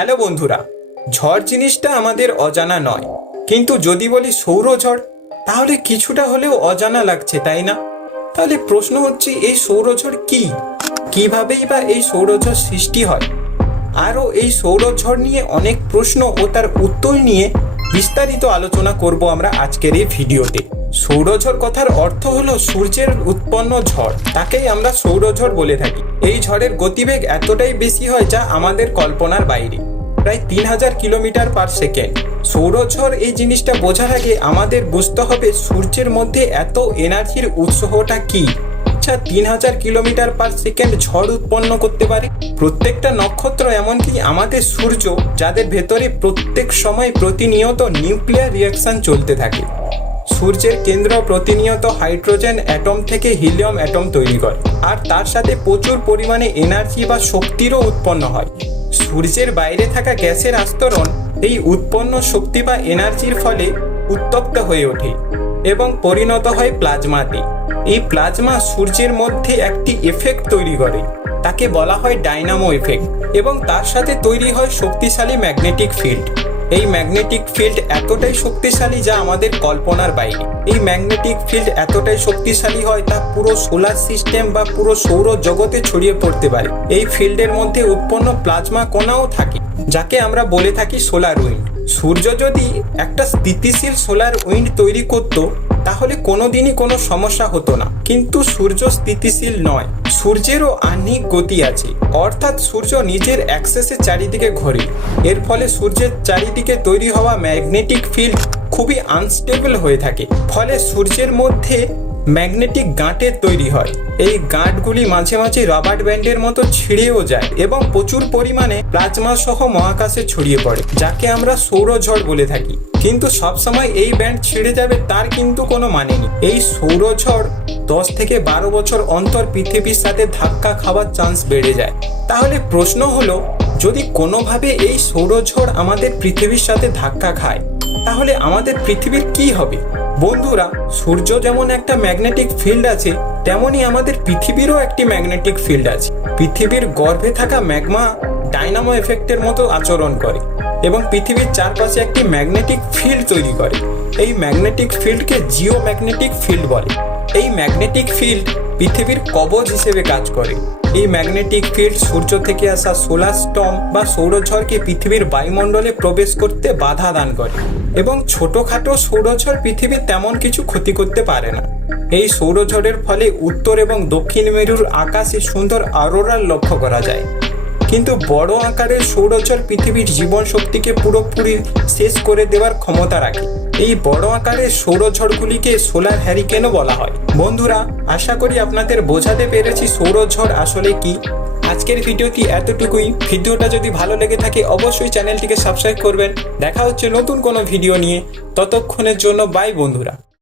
Hello বন্ধুরা, ঝড় জিনিসটা আমাদের অজানা নয়। কিন্তু যদি বলি সৌরঝড় তাহলে কিছুটা হলেও অজানা লাগছে, তাই না? তাহলে প্রশ্ন হচ্ছে, এই সৌরঝড় কি? কিভাবেই বা এই সৌরঝড় সৃষ্টি হয়? আরও এই সৌরঝড় নিয়ে অনেক প্রশ্ন ও তার উত্তর নিয়ে বিস্তারিত আলোচনা করব আমরা আজকের এই ভিডিওতে। সৌরঝড় কথার অর্থ হলো সূর্যের উৎপন্ন ঝড়, তাকেই আমরা সৌরঝড় বলে থাকি। এই ঝড়ের গতিবেগ এতটাই বেশি হয় যা আমাদের কল্পনার বাইরে। প্রায় তিন হাজার কিলোমিটার পার সেকেন্ড। সৌরঝড় এই জিনিসটা বোঝার আগে আমাদের বুঝতে হবে সূর্যের মধ্যে এত এনার্জির উৎসটা কি। আচ্ছা তিন হাজার কিলোমিটার পার সেকেন্ড ঝড় উৎপন্ন করতে পারে। প্রত্যেকটা নক্ষত্র এমনকি আমাদের সূর্য, যাদের ভেতরে প্রত্যেক সময় প্রতিনিয়ত নিউক্লিয়ার রিয়াকশন চলতে থাকে। সূর্যের কেন্দ্র প্রতিনিয়ত হাইড্রোজেন অ্যাটম থেকে হিলিয়াম অ্যাটম তৈরি করে। আর তার সাথে প্রচুর পরিমাণে এনার্জি বা শক্তিরও উৎপন্ন হয়। সূর্যের বাইরে থাকা গ্যাসের আস্তরণ এই উৎপন্ন শক্তি বা এনার্জির ফলে উত্তপ্ত হয়ে ওঠে এবং পরিণত হয় প্লাজমাতে। এই প্লাজমা সূর্যের মধ্যে একটি এফেক্ট তৈরি করে। তাকে বলা হয় ডাইনামো এফেক্ট এবং তার সাথে তৈরি হয় শক্তিশালী ম্যাগনেটিক ফিল্ড এই ম্যাগনেটিক ফিল্ড এতটাই শক্তিশালী যা আমাদের কল্পনার বাইরে। এই ম্যাগনেটিক ফিল্ড এতটাই শক্তিশালী হয় তা পুরো সোলার সিস্টেম বা পুরো সৌর জগতে ছড়িয়ে পড়তে পারে। এই ফিল্ডের মধ্যে উৎপন্ন প্লাজমা কণাও থাকে, যাকে আমরা বলে থাকি সোলার উইন্ড সূর্য যদি একটা স্থিতিশীল সোলার উইন্ড তৈরি করত তাহলে কোনোদিনই কোনো সমস্যা হতো না। কিন্তু সূর্য স্থিতিশীল নয়। সূর্যেরও আহ্নিক গতি আছে। অর্থাৎ সূর্য নিজের অ্যাক্সেসে চারিদিকে ঘোরে। এর ফলে সূর্যের চারিদিকে তৈরি হওয়া ম্যাগনেটিক ফিল্ড খুবই আনস্টেবল হয়ে থাকে। ফলে সূর্যের মধ্যে ম্যাগনেটিক গাঁটের তৈরি হয়। এই গাঁটগুলি মাঝে মাঝে রাবার ব্যান্ডের মতো ছিঁড়েও যায় এবং প্রচুর পরিমাণে প্লাজমা সহ মহাকাশে ছড়িয়ে পড়ে, যাকে আমরা সৌরঝড় বলে থাকি। কিন্তু সবসময় এই ব্যান্ড ছিঁড়ে যাবে তার কিন্তু কোনো মানে নেই। এই সৌরঝড় দশ থেকে বারো বছর অন্তর পৃথিবীর সাথে ধাক্কা খাওয়ার চান্স বেড়ে যায়। তাহলে প্রশ্ন হলো, যদি কোনোভাবে এই সৌরঝড় আমাদের পৃথিবীর সাথে ধাক্কা খায়, তাহলে আমাদের পৃথিবীর কি হবে? বন্ধুরা, সূর্য যেমন একটা ম্যাগনেটিক ফিল্ড আছে তেমনই আমাদের পৃথিবীরও একটি ম্যাগনেটিক ফিল্ড আছে। পৃথিবীর গর্ভে থাকা ম্যাগমা ডাইনামো এফেক্টের মতো আচরণ করে এবং পৃথিবীর চারপাশে একটি ম্যাগনেটিক ফিল্ড তৈরি করে। এই ম্যাগনেটিক ফিল্ডকে জিও ম্যাগনেটিক ফিল্ড বলে। এই ম্যাগনেটিক ফিল্ড পৃথিবীর কবজ হিসেবে কাজ করে। এই ম্যাগনেটিক ফিল্ড সূর্য থেকে আসা সোলার স্টর্ম বা সৌরঝড়কে পৃথিবীর বায়ুমণ্ডলে প্রবেশ করতে বাধা দান করে এবং ছোটোখাটো সৌরঝড় পৃথিবীর তেমন কিছু ক্ষতি করতে পারে না। এই সৌরঝড়ের ফলে উত্তর এবং দক্ষিণ মেরুর আকাশে সুন্দর আরোরার লক্ষ্য করা যায়। কিন্তু বড় আকারের সৌরঝড় পৃথিবীর জীবন শক্তিকে পুরোপুরি শেষ করে দেওয়ার ক্ষমতা রাখে। এই বড় আকারের সৌরঝড়গুলিকে সোলার হ্যারিকেনও বলা হয়। বন্ধুরা, আশা করি আপনাদের বোঝাতে পেরেছি সৌরঝড় আসলে কি। আজকের ভিডিওটি এতটুকুই। ভিডিওটা যদি ভালো লেগে থাকে, অবশ্যই চ্যানেলটিকে সাবস্ক্রাইব করবেন। দেখা হচ্ছে নতুন কোনো ভিডিও নিয়ে। ততক্ষণের জন্য বাই বন্ধুরা।